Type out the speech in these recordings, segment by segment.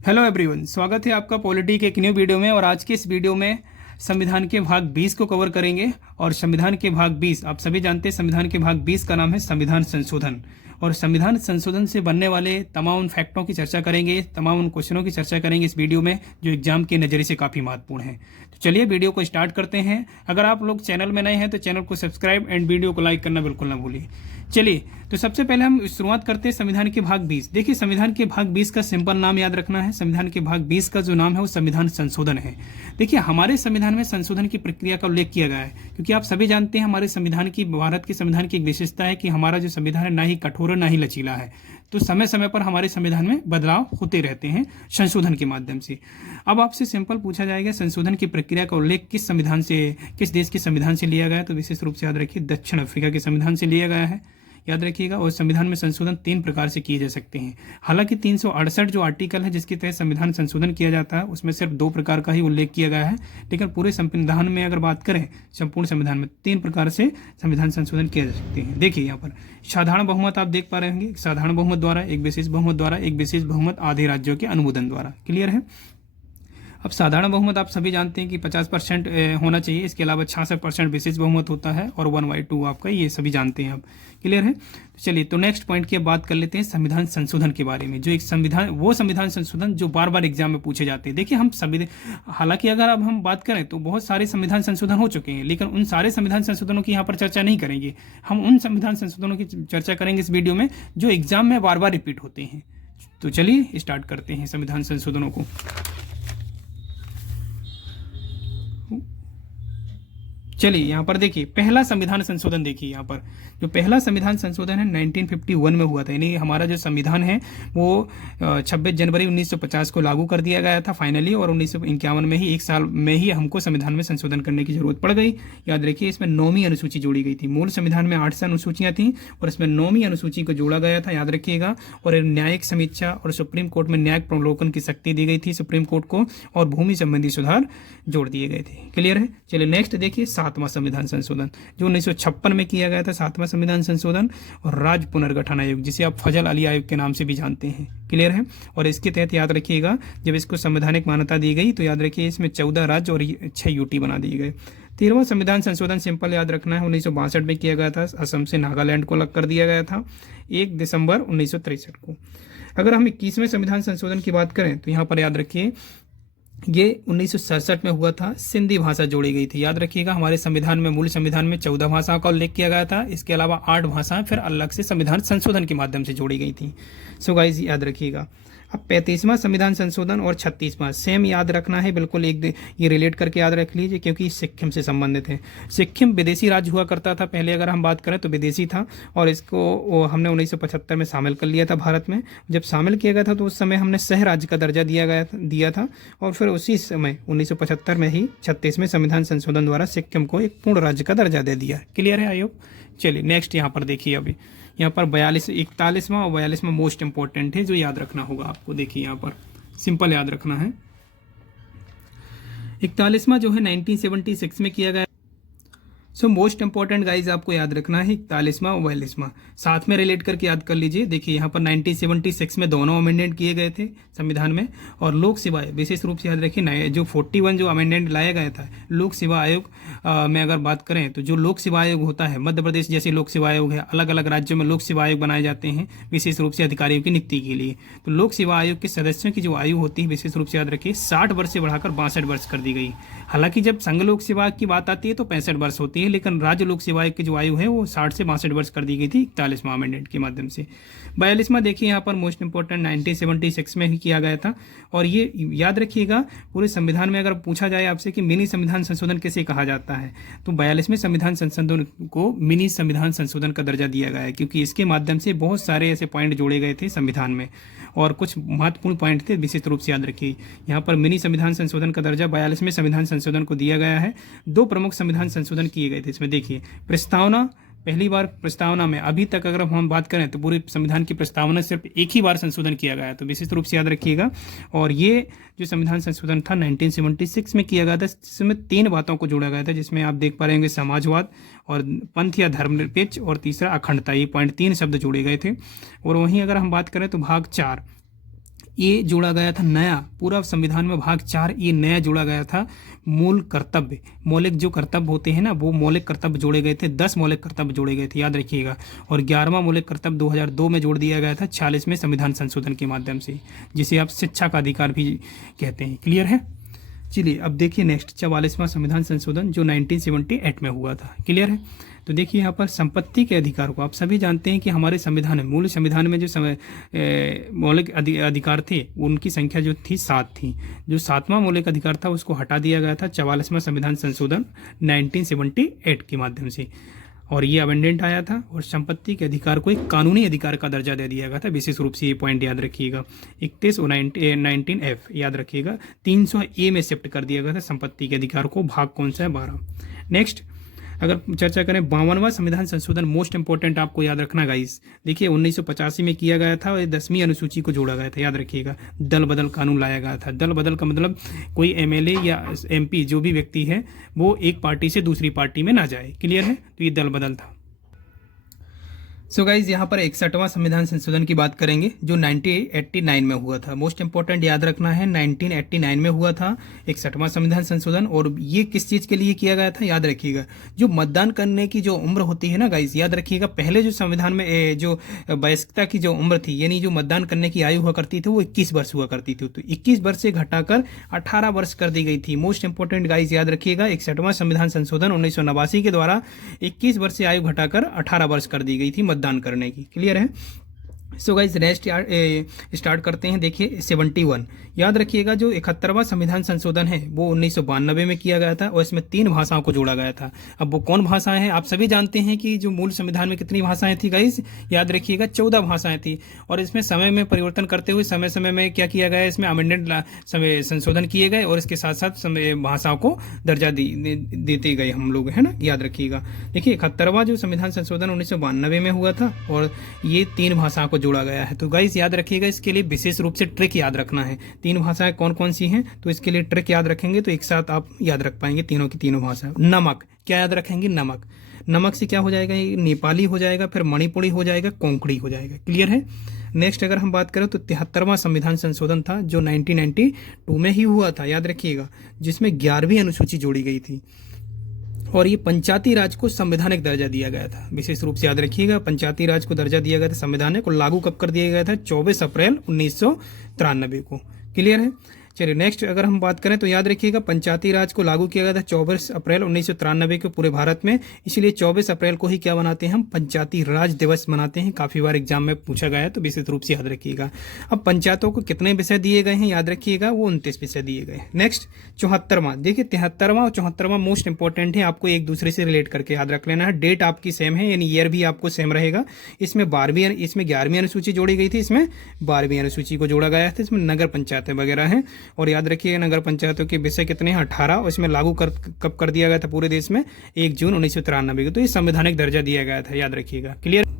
Hello everyone, स्वागत है आपका पॉलिटी के एक न्यू वीडियो में। और आज के इस वीडियो में संविधान के भाग 20 को कवर करेंगे। और संविधान के भाग 20 आप सभी जानते हैं, संविधान के भाग 20 का नाम है संविधान संशोधन। और संविधान संशोधन से बनने वाले तमाम उन फैक्टों की चर्चा करेंगे, तमाम उन क्वेश्चनों की चर्चा करेंगे इस वीडियो में, जो एग्जाम के नज़रिए से काफ़ी महत्वपूर्ण है। तो चलिए वीडियो को स्टार्ट करते हैं। अगर आप लोग चैनल में नए हैं तो चैनल को सब्सक्राइब एंड वीडियो को लाइक करना बिल्कुल ना भूलिए। चलिए, तो सबसे पहले हम शुरुआत करते हैं संविधान के भाग 20। देखिए, संविधान के भाग 20 का सिंपल नाम याद रखना है। संविधान के भाग 20 का जो नाम है वो संविधान संशोधन है। देखिए, हमारे संविधान में संशोधन की प्रक्रिया का उल्लेख किया गया है, क्योंकि आप सभी जानते हैं हमारे संविधान की, भारत के संविधान की एक विशेषता है कि हमारा जो संविधान है ना ही कठोर है ना ही लचीला है। तो समय समय पर हमारे संविधान में बदलाव होते रहते हैं संशोधन के माध्यम से। अब आपसे सिंपल पूछा जाएगा, संशोधन की प्रक्रिया का उल्लेख किस संविधान से, किस देश के संविधान से लिया गया है? तो विशेष रूप से याद रखिए, दक्षिण अफ्रीका के संविधान से लिया गया है, याद रखिएगा। और संविधान में संशोधन 3 प्रकार से किए जा सकते हैं। हालांकि 368 जो आर्टिकल है जिसके तहत संविधान संशोधन किया जाता है, उसमें सिर्फ 2 प्रकार का ही उल्लेख किया गया है। लेकिन पूरे संविधान में अगर बात करें, संपूर्ण संविधान में 3 प्रकार से संविधान संशोधन किया जा सकते हैं। देखिए यहाँ पर साधारण बहुमत आप देख पा रहे होंगे, साधारण बहुमत द्वारा, एक विशेष बहुमत द्वारा, एक विशेष बहुमत आधे राज्यों के अनुमोदन द्वारा। क्लियर है? अब साधारण बहुमत आप सभी जानते हैं कि 50% होना चाहिए। इसके अलावा 66% विशेष बहुमत होता है और 1/2 आपका, ये सभी जानते हैं आप। क्लियर है? तो चलिए, तो नेक्स्ट पॉइंट की बात कर लेते हैं संविधान संशोधन के बारे में, जो एक संविधान, वो संविधान संशोधन जो बार बार एग्जाम में पूछे जाते हैं। देखिए, हम सभी, हालांकि अगर अब हम बात करें तो बहुत सारे संविधान संशोधन हो चुके हैं, लेकिन उन सारे संविधान संशोधनों की यहाँ पर चर्चा नहीं करेंगे। हम उन संविधान संशोधनों की चर्चा करेंगे इस वीडियो में जो एग्जाम में बार बार रिपीट होते हैं। तो चलिए स्टार्ट करते हैं संविधान संशोधनों को। चलिए, यहाँ पर देखिए पहला संविधान संशोधन। देखिए यहाँ पर जो पहला संविधान संशोधन है 1951 में हुआ था। यानी हमारा जो संविधान है वो 26 जनवरी 1950 को लागू कर दिया गया था फाइनली। और 1951 में ही, 1 साल में ही हमको संविधान में संशोधन करने की जरूरत पड़ गई। याद रखिए, इसमें 9वीं अनुसूची जोड़ी गई थी। मूल संविधान में 8 अनुसूचियां थी और इसमें 9वीं अनुसूची को जोड़ा गया था, याद रखिएगा। और न्यायिक समीक्षा और सुप्रीम कोर्ट में न्यायिक प्रलोभन की शक्ति दी गई थी सुप्रीम कोर्ट को, और भूमि संबंधी सुधार जोड़ दिए गए थे। क्लियर है? चलिए नेक्स्ट देखिए, 7वां संविधान संशोधन जो 1956 में किया गया था, 7वां संविधान संशोधन। और राज्य पुनर्गठन आयोग, जिसे आप फजल अली आयोग के नाम से भी जानते हैं। क्लियर है? और इसके तहत याद रखिएगा, जब इसको संवैधानिक मान्यता दी गई तो याद रखिए इसमें 14 राज्य और 6 यूटी बना दिए गए। 13वां संविधान संशोधन सिंपल याद रखना है, 1962 में किया गया था। असम से नागालैंड को अलग कर दिया गया था 1 दिसंबर 1963 को। अगर हम 21वें संविधान संशोधन की बात करें तो यहाँ पर याद रखिए, ये 1967 में हुआ था। सिंधी भाषा जोड़ी गई थी। याद रखिएगा, हमारे संविधान में, मूल संविधान में 14 भाषाओं का उल्लेख किया गया था। इसके अलावा 8 भाषाएं फिर अलग से संविधान संशोधन के माध्यम से जोड़ी गई थी। सो गाइस याद रखिएगा। अब 35वां संविधान संशोधन और 36वां सेम याद रखना है बिल्कुल, ये रिलेट करके याद रख लीजिए, क्योंकि सिक्किम से संबंधित है। सिक्किम विदेशी राज्य हुआ करता था पहले, अगर हम बात करें तो विदेशी था, और इसको हमने 1975 में शामिल कर लिया था भारत में। जब शामिल किया गया था तो उस समय हमने सह राज्य का दर्जा दिया था। और फिर उसी समय 1975 में ही 36वें संविधान संशोधन द्वारा सिक्किम को एक पूर्ण राज्य का दर्जा दे दिया। क्लियर है आयोग? चलिए नेक्स्ट यहाँ पर देखिए, अभी यहाँ पर 41वां और 42वां मोस्ट इंपॉर्टेंट है, जो याद रखना होगा आपको। देखिए यहाँ पर सिंपल याद रखना है। 41वां जो है 1976 में किया गया। सो मोस्ट इंपॉर्टेंट गाइज आपको याद रखना है 41वां और 42वां, साथ में रिलेट करके याद कर लीजिए। देखिए यहाँ पर 1976 में दोनों अमेंडमेंट किए गए थे संविधान में। और लोक सेवा विशेष रूप से याद रखिए, जो 41 जो अमेंडमेंट लाया गया था लोक सेवा आयोग में अगर बात करें तो जो लोक सेवा आयोग होता है, मध्य प्रदेश जैसे लोक सेवा आयोग है, अलग अलग राज्यों में लोक सेवा आयोग बनाए जाते हैं विशेष रूप से अधिकारियों की नियुक्ति के लिए। तो लोक सेवा आयोग के सदस्यों की जो आयु होती है विशेष रूप से याद रखिए 60 वर्ष से बढ़ाकर 62 वर्ष कर दी गई। हालांकि जब संघ लोक सेवा की बात आती है तो 65 वर्ष होती है, लेकिन राज्य लोक सेवा आयोग की जो आयु है वो 60 से 62 वर्ष कर दी गई थी 41वां अमेंडमेंट के माध्यम से। 42वां देखिए यहाँ पर मोस्ट इंपॉर्टेंट 1976 में ही किया गया था। और ये याद रखिएगा, पूरे संविधान में अगर पूछा जाए आपसे कि मिनी संविधान संशोधन किसे कहा जाता है, तो 42वें संविधान संशोधन को मिनी संविधान संशोधन का दर्जा दिया गया है, क्योंकि इसके माध्यम से बहुत सारे ऐसे पॉइंट जोड़े गए थे संविधान में, और कुछ महत्वपूर्ण पॉइंट थे। विशेष रूप से याद रखिए, यहाँ पर मिनी संविधान संशोधन का दर्जा 42वें संविधान संशोधन को दिया गया है। 2 प्रमुख संविधान संशोधन किए गए थे इसमें। देखिए, प्रस्तावना, पहली बार प्रस्तावना में, अभी तक अगर हम बात करें तो पूरे संविधान की प्रस्तावना सिर्फ एक ही बार संशोधन किया गया है, तो विशेष रूप से याद रखिएगा। और ये जो संविधान संशोधन था 1976 में किया गया था, जिसमें 3 बातों को जोड़ा गया था, जिसमें आप देख पा रहे होंगे समाजवाद और पंथ या धर्मनिरपेक्ष, और तीसरा अखंडता। ये पॉइंट 3 शब्द जोड़े गए थे। और वहीं अगर हम बात करें तो भाग 4 ये जोड़ा गया था नया, पूरा संविधान में भाग 4 ये नया जोड़ा गया था मूल कर्तव्य, मौलिक जो कर्तव्य होते हैं ना वो मौलिक कर्तव्य जोड़े गए थे, 10 मौलिक कर्तव्य जोड़े गए थे, याद रखिएगा। और 11वां मौलिक कर्तव्य 2002 में जोड़ दिया गया था 46वें संविधान संशोधन के माध्यम से, जिसे आप शिक्षा का अधिकार भी कहते हैं। क्लियर है? चलिए अब देखिए नेक्स्ट 44वां संविधान संशोधन जो 1978 में हुआ था। क्लियर है? तो देखिए यहाँ पर संपत्ति के अधिकार को आप सभी जानते हैं कि हमारे संविधान में, मूल संविधान में जो मौलिक अधिकार थे उनकी संख्या जो थी 7 थी। जो 7वां मौलिक अधिकार था उसको हटा दिया गया था 44वां संविधान संशोधन 1978 के माध्यम से, और ये अमेंडमेंट आया था और संपत्ति के अधिकार को एक कानूनी अधिकार का दर्जा दे दिया गया था। विशेष रूप से ये पॉइंट याद रखिएगा। 31 और 19F याद रखिएगा। 300A में शिफ्ट कर दिया गया था संपत्ति के अधिकार को। भाग कौन सा है? 12। नेक्स्ट अगर चर्चा करें 52वां संविधान संशोधन, मोस्ट इंपॉर्टेंट आपको याद रखना गाइस। देखिए 1985 में किया गया था और 10वीं अनुसूची को जोड़ा गया था, याद रखिएगा। दल बदल कानून लाया गया था। दल बदल का मतलब कोई MLA या MP जो भी व्यक्ति है वो एक पार्टी से दूसरी पार्टी में ना जाए। क्लियर है? तो ये दल बदल था। सो गाइज यहाँ पर 61वां संविधान संशोधन की बात करेंगे जो 1989 में हुआ था। मोस्ट इंपॉर्टेंट याद रखना है 1989 में हुआ था 61वां संविधान संशोधन। और ये किस चीज़ के लिए किया गया था? याद रखिएगा, जो मतदान करने की जो उम्र होती है ना गाइज, याद रखिएगा। पहले जो संविधान में जो वयस्कता की जो उम्र थी, यानी जो मतदान करने की आयु हुआ करती थी वो 21 वर्ष हुआ करती थी, तो 21 वर्ष से घटाकर 18 वर्ष कर दी गई थी। मोस्ट इंपॉर्टेंट गाइज याद रखिएगा, 61वां संविधान संशोधन 1989 के द्वारा 21 वर्ष से आयु घटाकर 18 वर्ष कर दी गई थी मतदान करने की। क्लियर है? सो गाइज नेक्स्ट स्टार्ट करते हैं। देखिए 71 याद रखिएगा, जो 71वां संविधान संशोधन है वो 1992 में किया गया था और इसमें 3 भाषाओं को जोड़ा गया था। अब वो कौन भाषाएं हैं? आप सभी जानते हैं कि जो मूल संविधान में कितनी भाषाएं थी गाइज, याद रखिएगा 14 भाषाएं थी। और इसमें समय में परिवर्तन करते हुए समय समय में क्या किया गया, इसमें अमेंडमेंट संशोधन किए गए और इसके साथ साथ भाषाओं को दर्जा देते गए हम लोग, है ना, याद रखिएगा। देखिए 71वां जो संविधान संशोधन 1992 में हुआ था और ये 3 भाषाओं को जोड़ा गया है। तो गाइस याद रखिएगा, इसके लिए विशेष रूप से ट्रिक याद रखना है। 3 भाषाएं कौन कौन सी हैं, तो इसके लिए ट्रिक याद रखेंगे तो एक साथ आप याद रख पाएंगे तीनों की तीनों भाषा। नमक, क्या याद रखेंगे? नमक। नमक से क्या हो जाएगा? ये नेपाली हो जाएगा, फिर मणिपुरी हो जाएगा, कोंकणी हो जाएगा। क्लियर है? नेक्स्ट अगर हम बात करें तो 73वां संविधान संशोधन था जो 1992 में ही हुआ था, याद रखिएगा, जिसमें 11वीं अनुसूची जोड़ी गई थी और ये पंचायती राज को संवैधानिक दर्जा दिया गया था। विशेष रूप से याद रखिएगा, पंचायती राज को दर्जा दिया गया था संवैधानिक, और लागू कब कर दिया गया था? 24 अप्रैल 1993 को। क्लियर है? चलिए नेक्स्ट अगर हम बात करें तो याद रखिएगा, पंचायती राज को लागू किया गया था 24 अप्रैल 1993 को पूरे भारत में, इसलिए 24 अप्रैल को ही क्या बनाते हैं हम? पंचायती राज दिवस मनाते हैं। काफ़ी बार एग्जाम में पूछा गया है तो विशेष रूप से याद रखिएगा। अब पंचायतों को कितने विषय दिए गए हैं याद रखिएगा? वो 29 विषय दिए गए। नेक्स्ट 74वां, देखिए 73वां और 74वां मोस्ट इंपॉर्टेंट है, आपको एक दूसरे से रिलेट करके याद रख लेना है। डेट आपकी सेम है, यानी ईयर भी आपको सेम रहेगा। इसमें 11वीं अनुसूची जोड़ी गई थी, इसमें 12वीं अनुसूची को जोड़ा गया था। इसमें नगर पंचायतें वगैरह हैं और याद रखिएगा नगर पंचायतों के विषय कितने हैं? 18 और इसमें लागू कब कर दिया गया था पूरे देश में? 1 जून 1993 को। तो ये संवैधानिक दर्जा दिया गया था, याद रखिएगा। क्लियर?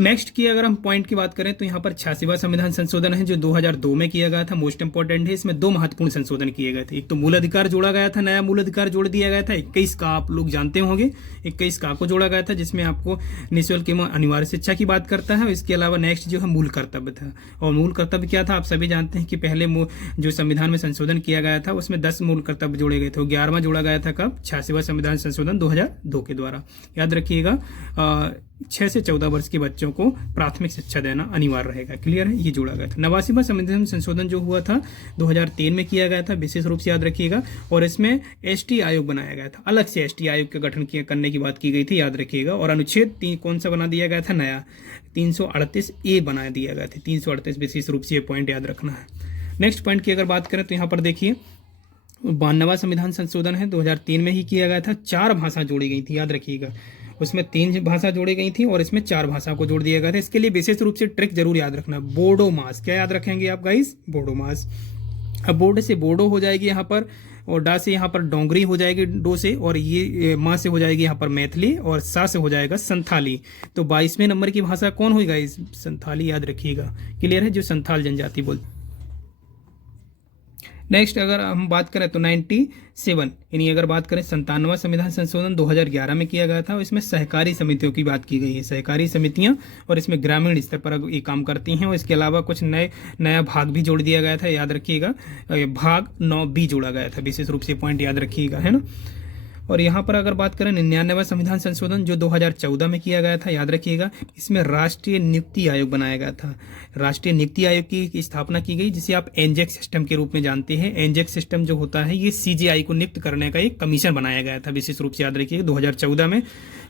नेक्स्ट की अगर हम पॉइंट की बात करें तो यहाँ पर 86वां संविधान संशोधन है जो 2002 में किया गया था। मोस्ट इंपॉर्टेंट है, इसमें 2 महत्वपूर्ण संशोधन किए गए थे। एक तो मूल अधिकार जोड़ा गया था, नया मूल अधिकार जोड़ दिया गया था 21 का, आप लोग जानते होंगे 21 का को जोड़ा गया था, जिसमें आपको निःशुल्क एवं अनिवार्य शिक्षा की बात करता है। इसके अलावा नेक्स्ट जो है मूल कर्तव्य था, और मूल कर्तव्य क्या था? आप सभी जानते हैं कि पहले जो संविधान में संशोधन किया गया था उसमें 10 मूल कर्तव्य जोड़े गए थे। 11वां जोड़ा गया था कब? 86वां संविधान संशोधन 2002 के द्वारा। याद रखिएगा 6 से 14 वर्ष के बच्चों को प्राथमिक शिक्षा देना अनिवार्य रहेगा। क्लियर है? ये जोड़ा गया था। 89वां संविधान संशोधन जो हुआ था 2003 में किया गया था, विशेष रूप से याद रखिएगा, और इसमें ST आयोग बनाया गया था। अलग से ST आयोग का गठन करने की बात की गई थी, याद रखिएगा। और अनुच्छेद 3 कौन सा बना दिया गया था? नया 338A बना दिया गया था। 338 विशेष रूप से ये पॉइंट याद रखना है। नेक्स्ट पॉइंट की अगर बात करें तो यहाँ पर देखिए 92वां संविधान संशोधन है 2003 में ही किया गया था। 4 भाषा जोड़ी गई थी, याद रखिएगा। उसमें 3 भाषा जोड़ी गई थी और इसमें 4 भाषा को जोड़ दिया गया था। इसके लिए विशेष रूप से ट्रिक जरूर याद रखना, बोडो मास। क्या याद रखेंगे आप गाइस? बोडो मास। अब बोर्ड से बोडो हो जाएगी यहाँ पर, और डा से यहाँ पर डोंगरी हो जाएगी डो से, और ये माँ से हो जाएगी यहाँ पर मैथिली, और सा से हो जाएगा संथाली। तो 22वें नंबर की भाषा कौन हुई गाइस? संथाली, याद रखिएगा। क्लियर है? जो संथाल जनजाति बोलते। नेक्स्ट अगर हम बात करें तो 97 यानी अगर बात करें 97वां संविधान संशोधन 2011 में किया गया था और इसमें सहकारी समितियों की बात की गई है, सहकारी समितियां, और इसमें ग्रामीण स्तर पर ये काम करती हैं। और इसके अलावा कुछ नया भाग भी जोड़ दिया गया था, याद रखिएगा, भाग 9 भी जोड़ा गया था, विशेष रूप से पॉइंट याद रखिएगा, है ना। और यहाँ पर अगर बात करें 99वां संविधान संशोधन जो 2014 में किया गया था, याद रखिएगा, इसमें राष्ट्रीय नियुक्ति आयोग बनाया गया था। राष्ट्रीय नियुक्ति आयोग की स्थापना की गई, जिसे आप एनजेक सिस्टम के रूप में जानते हैं। एनजेक सिस्टम जो होता है ये सीजेआई को नियुक्त करने का एक कमीशन बनाया गया था, विशेष रूप से याद रखिएगा 2014 में।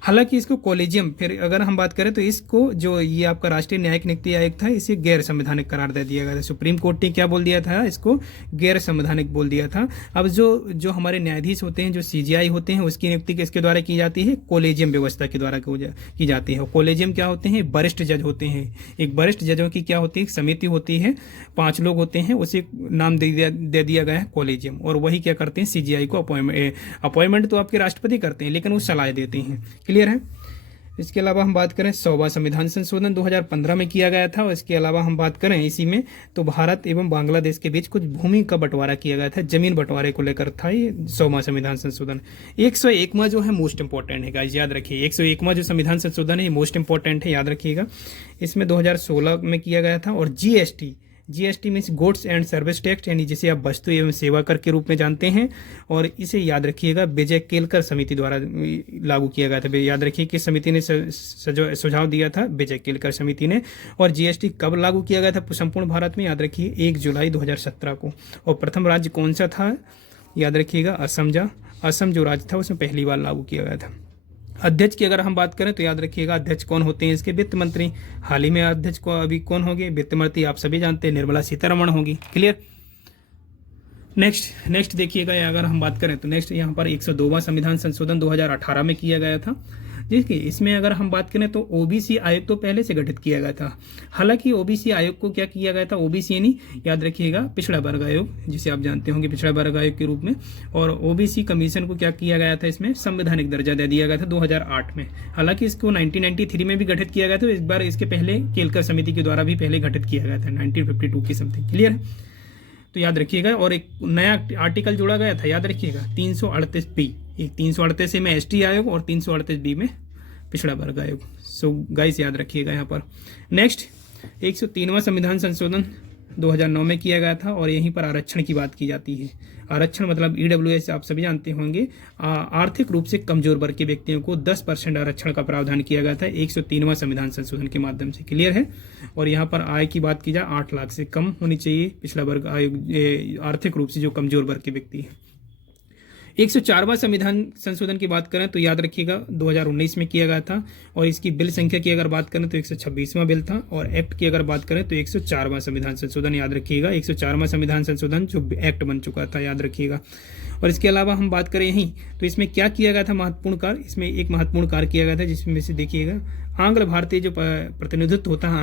हालांकि इसको कॉलेजियम, फिर अगर हम बात करें तो इसको जो ये आपका राष्ट्रीय न्यायिक नियुक्ति आयोग था, इसे गैर संवैधानिक करार दे दिया गया था। सुप्रीम कोर्ट ने क्या बोल दिया था, इसको गैर संवैधानिक बोल दिया था। अब जो हमारे न्यायाधीश होते हैं, जो सीजेआई होते हैं, उसकी नियुक्ति किसके द्वारा की जाती है, कॉलेजियम व्यवस्था के द्वारा की जाती है। कॉलेजियम क्या होते हैं, वरिष्ठ जज होते हैं। एक वरिष्ठ जजों की क्या होती है, समिति होती है, 5 लोग होते हैं, उसे नाम दे दिया गया है कॉलेजियम। और वही क्या करते हैं, सीजेआई को अपॉइंटमेंट तो आपके राष्ट्रपति करते हैं, लेकिन वो सलाह देते हैं। क्लियर है। इसके अलावा हम बात करें 100वां संविधान संशोधन 2015 में किया गया था। और इसके अलावा हम बात करें इसी में तो भारत एवं बांग्लादेश के बीच कुछ भूमि का बंटवारा किया गया था, जमीन बंटवारे को लेकर था ये 100वां संविधान संशोधन। 101वां जो है मोस्ट इंपॉर्टेंट है गाइस, याद रखिए। 101वां जो संविधान संशोधन है ये मोस्ट इंपॉर्टेंट है, याद रखिएगा। इसमें 2016 में किया गया था। और GST means goods and service tax, यानी जिसे आप वस्तु एवं सेवा कर के रूप में जानते हैं। और इसे याद रखिएगा विजय केलकर समिति द्वारा लागू किया गया था। याद रखिए कि समिति ने सुझाव दिया था, विजय केलकर समिति ने। और जीएसटी कब लागू किया गया था संपूर्ण भारत में, याद रखिए 1 जुलाई 2017 को। और प्रथम राज्य कौन सा था, याद रखिएगा असम जो राज्य था उसमें पहली बार लागू किया गया था। अध्यक्ष की अगर हम बात करें तो याद रखिएगा अध्यक्ष कौन होते हैं, इसके वित्त मंत्री। हाल ही में अध्यक्ष को अभी कौन होंगे, वित्त मंत्री आप सभी जानते हैं, निर्मला सीतारमण होगी। क्लियर। नेक्स्ट देखिएगा, अगर हम बात करें तो नेक्स्ट यहाँ पर 102वां संविधान संशोधन 2018 में किया गया था। देखिए इसमें अगर हम बात करें तो ओबीसी आयोग तो पहले से गठित किया गया था। हालांकि ओबीसी आयोग को क्या किया गया था, ओबीसी यानी याद रखिएगा पिछड़ा वर्ग आयोग, जिसे आप जानते होंगे पिछड़ा वर्ग आयोग के रूप में। और ओबीसी कमीशन को क्या किया गया था, इसमें संवैधानिक दर्जा दे दिया गया था 2008 में। हालांकि इसको 1993 में भी गठित किया गया था, इस बार इसके पहले केलकर समिति के द्वारा भी पहले गठित किया गया था 1952 की समथिंग। क्लियर है, तो याद रखिएगा। और एक नया आर्टिकल जोड़ा गया था, याद रखिएगा 338B। एक 338A में एसटी आयोग और 338B में पिछड़ा वर्ग आयोग। सो गाइस याद रखिएगा यहाँ पर। नेक्स्ट 103वां संविधान संशोधन 2009 में किया गया था। और यहीं पर आरक्षण की बात की जाती है। आरक्षण मतलब ईडब्ल्यूएस आप सभी जानते होंगे। आर्थिक रूप से कमजोर वर्ग के व्यक्तियों को 10% आरक्षण का प्रावधान किया गया था 103वां संविधान संशोधन के माध्यम से। क्लियर है। और यहाँ पर आय की बात की जाए 8 लाख से कम होनी चाहिए पिछड़ा वर्ग आयोग, आर्थिक रूप से जो कमजोर वर्ग के व्यक्ति हैं। 104वां संविधान संशोधन की बात करें तो याद रखिएगा 2019 में किया गया था। और इसकी बिल संख्या की अगर बात करें तो 126वां बिल था। और एक्ट की अगर बात करें तो 104वां संविधान संशोधन, याद रखिएगा 104वां संविधान संशोधन जो एक्ट बन चुका था, याद रखिएगा। और इसके अलावा हम बात करें यहीं तो इसमें क्या किया गया था, महत्वपूर्ण कार्य, इसमें एक महत्वपूर्ण कार्य किया गया था जिसमें से देखिएगा आंग्ल भारतीय जो प्रतिनिधित्व होता है,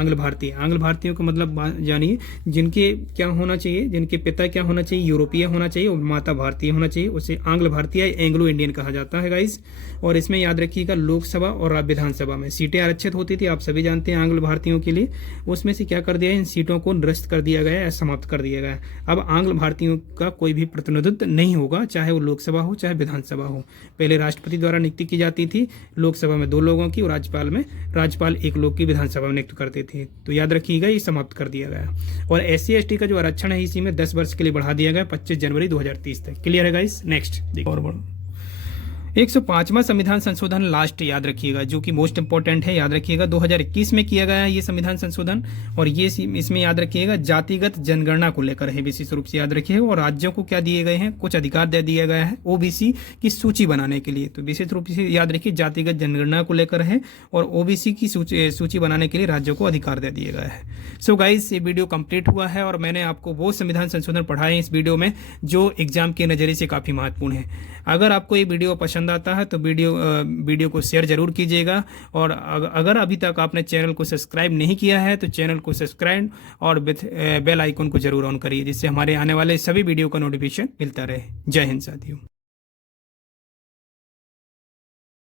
आंग्ल भारतीयों का मतलब जानिए जिनके क्या होना चाहिए, जिनके पिता क्या होना चाहिए, यूरोपीय होना चाहिए और माता भारतीय होना चाहिए, उसे आंग्ल भारतीय एंग्लो इंडियन कहा जाता है गाइस। और इसमें याद रखिएगा लोकसभा और विधानसभा में सीटें आरक्षित होती थी, आप सभी जानते हैं आंग्ल भारतीयों के लिए। उसमें से क्या कर दिया है, इन सीटों को निरस्त कर दिया गया है, समाप्त कर दिया गया है। अब आंग्ल भारतीयों का कोई भी प्रतिनिधित्व नहीं होगा, चाहे वो लोकसभा हो चाहे विधानसभा हो। पहले राष्ट्रपति द्वारा नियुक्ति की जाती थी, लोकसभा में 2 लोगों की और राज्यपाल 1 लोग की विधानसभा में नियुक्त करते थे। तो याद रखिएगा ये समाप्त कर दिया गया। और SC/ST का जो आरक्षण है इसी में 10 वर्ष के लिए बढ़ा दिया गया 25 जनवरी 2030 तक। क्लियर है गाइस। नेक्स्ट देखो और बढ़ो। 105वां संविधान संशोधन लास्ट याद रखिएगा, जो कि मोस्ट इंपॉर्टेंट है, याद रखिएगा 2021 में किया गया है ये संविधान संशोधन। और ये इसमें याद रखिएगा जातिगत जनगणना को लेकर है, विशेष रूप से याद रखिएगा। और राज्यों को क्या दिए गए हैं, कुछ अधिकार दे दिया गया है OBC की सूची बनाने के लिए। तो विशेष रूप से याद रखिए जातिगत जनगणना को लेकर है और OBC की सूची बनाने के लिए राज्यों को अधिकार दे दिया गया है। सो गाइस ये वीडियो कंप्लीट हुआ है और मैंने आपको वो संविधान संशोधन पढ़ाए इस वीडियो में जो एग्जाम के नज़रिए से काफ़ी महत्वपूर्ण है। अगर आपको ये वीडियो पसंद आता है तो वीडियो को शेयर जरूर कीजिएगा। और अगर अभी तक आपने चैनल को सब्सक्राइब नहीं किया है तो चैनल को सब्सक्राइब और बेल आइकन को जरूर ऑन करिए, जिससे हमारे आने वाले सभी वीडियो का नोटिफिकेशन मिलता रहे। जय हिंद साथियों।